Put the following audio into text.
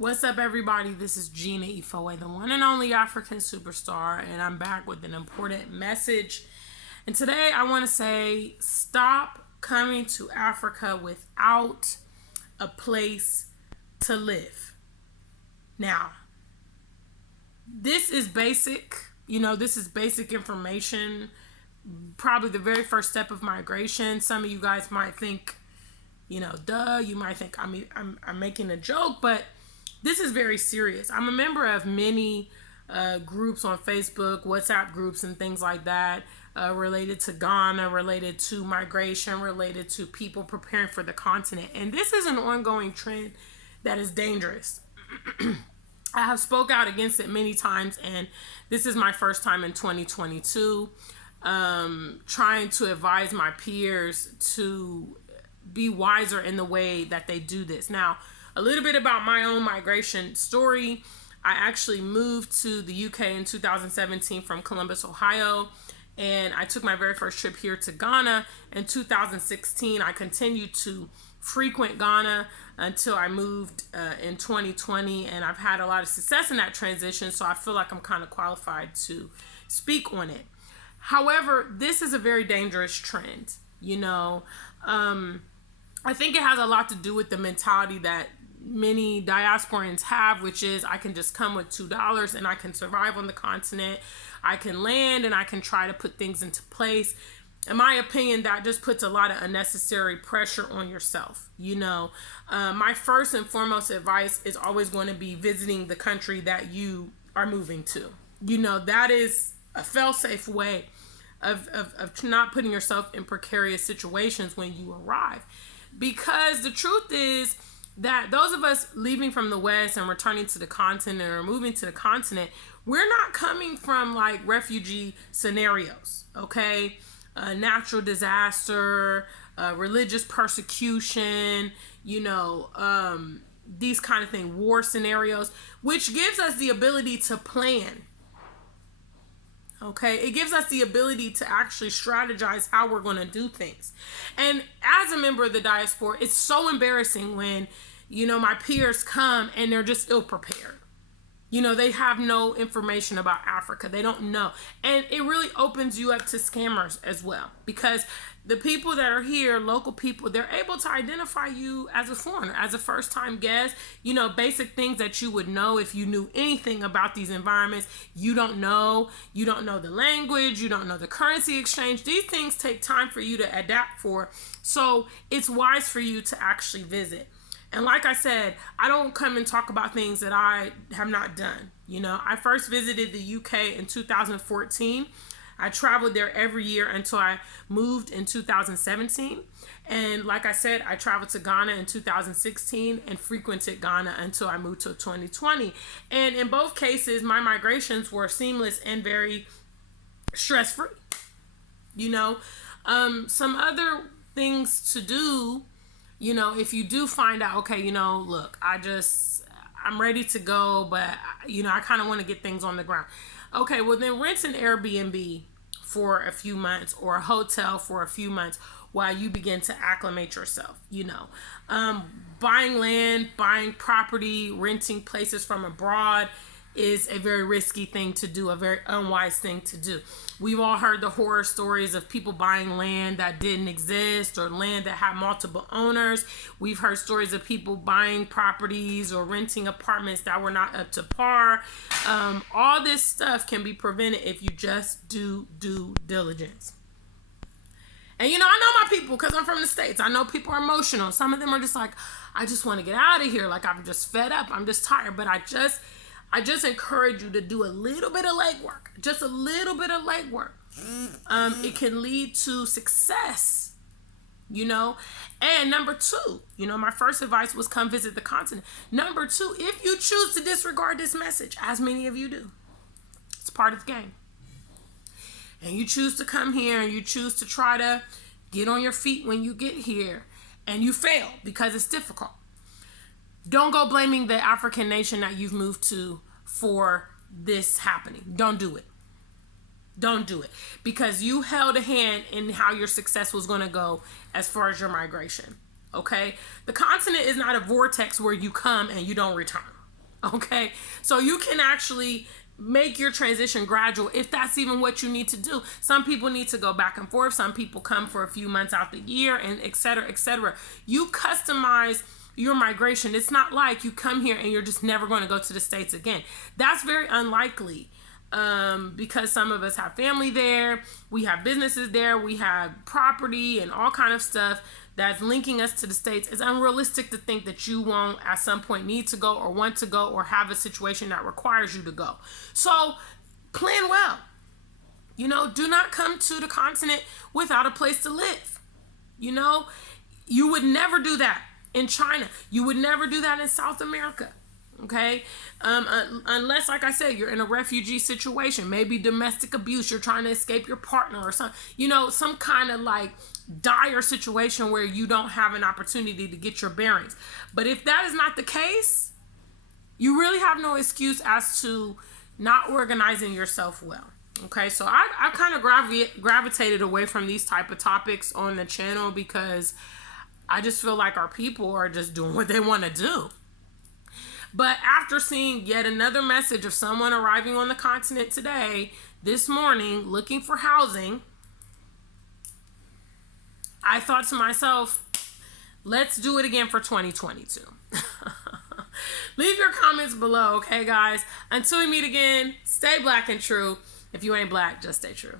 What's up, everybody? This is Gina Ifoe, the one and only African superstar, and I'm back with an important message. And today I want to say, stop coming to Africa without a place to live. Now, this is basic, this is basic information, probably the very first step of migration. Some of you guys might think, duh, you might think I'm making a joke, but this is very serious. I'm a member of many groups on Facebook, WhatsApp groups, and things like that related to Ghana, related to migration, related to people preparing for the continent. And this is an ongoing trend that is dangerous. I have spoke out against it many times, and this is my first time in 2022 trying to advise my peers to be wiser in the way that they do this. Now, a little bit about my own migration story. I actually moved to the UK in 2017 from Columbus, Ohio, and I took my very first trip here to Ghana in 2016. I continued to frequent Ghana until I moved in 2020, and I've had a lot of success in that transition, so I feel like I'm kind of qualified to speak on it. However, this is a very dangerous trend. I think it has a lot to do with the mentality that many diasporans have, which is I can just come with $2 and I can survive on the continent. I can land and I can try to put things into place. In my opinion, that just puts a lot of unnecessary pressure on yourself. My first and foremost advice is always going to be visiting the country that you are moving to. That is a fail-safe way of not putting yourself in precarious situations when you arrive. Because the truth is that those of us leaving from the West and returning to the continent or moving to the continent, we're not coming from like refugee scenarios, okay? Natural disaster, religious persecution, these kind of things, war scenarios, which gives us the ability to plan. Okay, it gives us the ability to actually strategize how we're going to do things. And as a member of the diaspora, it's so embarrassing when, my peers come and they're just ill prepared. They have no information about Africa. They don't know. And it really opens you up to scammers as well, because the people that are here, local people, they're able to identify you as a foreigner, as a first-time guest. Basic things that you would know if you knew anything about these environments. You don't know the language. You don't know the currency exchange. These things take time for you to adapt for. So it's wise for you to actually visit. And like I said, I don't come and talk about things that I have not done. I first visited the UK in 2014. I traveled there every year until I moved in 2017. And like I said, I traveled to Ghana in 2016 and frequented Ghana until I moved to 2020. And in both cases, my migrations were seamless and very stress-free. Some other things to do, if you do find out, okay, look, I'm ready to go, but, I kind of want to get things on the ground. Okay, well, then rent an Airbnb for a few months or a hotel for a few months while you begin to acclimate yourself. Buying land, buying property, renting places from abroad is a very risky thing to do, a very unwise thing to do. We've all heard the horror stories of people buying land that didn't exist or land that had multiple owners. We've heard stories of people buying properties or renting apartments that were not up to par. All this stuff can be prevented if you just do due diligence. And I know my people because I'm from the States. I know people are emotional. Some of them are just like, I just want to get out of here. Like, I'm just fed up. I'm just tired. But I just encourage you to do a little bit of legwork. Just a little bit of legwork. It can lead to success, And number two, my first advice was come visit the continent. Number two, if you choose to disregard this message, as many of you do, it's part of the game. And you choose to come here and you choose to try to get on your feet when you get here and you fail because it's difficult. Don't go blaming the African nation that you've moved to for this happening. Don't do it. Don't do it. Because you held a hand in how your success was going to go as far as your migration. Okay? The continent is not a vortex where you come and you don't return. Okay, so you can actually make your transition gradual if that's even what you need to do. Some people need to go back and forth. Some people come for a few months out the year, and et cetera, et cetera. You customize your migration. It's not like you come here and you're just never going to go to the States again. That's very unlikely. Because some of us have family there, we have businesses there, we have property and all kind of stuff that's linking us to the States. It's unrealistic to think that you won't at some point need to go or want to go or have a situation that requires you to go. So plan well. You know, do not come to the continent without a place to live. You know, you would never do that in China. You would never do that in South America. Okay, unless, like I said, you're in a refugee situation, maybe domestic abuse, you're trying to escape your partner or something, you know, some kind of like dire situation where you don't have an opportunity to get your bearings. But if that is not the case, you really have no excuse as to not organizing yourself well. Okay, so I kind of gravitated away from these type of topics on the channel because I just feel like our people are just doing what they want to do. But after seeing yet another message of someone arriving on the continent today, this morning, looking for housing, I thought to myself, let's do it again for 2022. Leave your comments below, okay, guys? Until we meet again, stay black and true. If you ain't black, just stay true.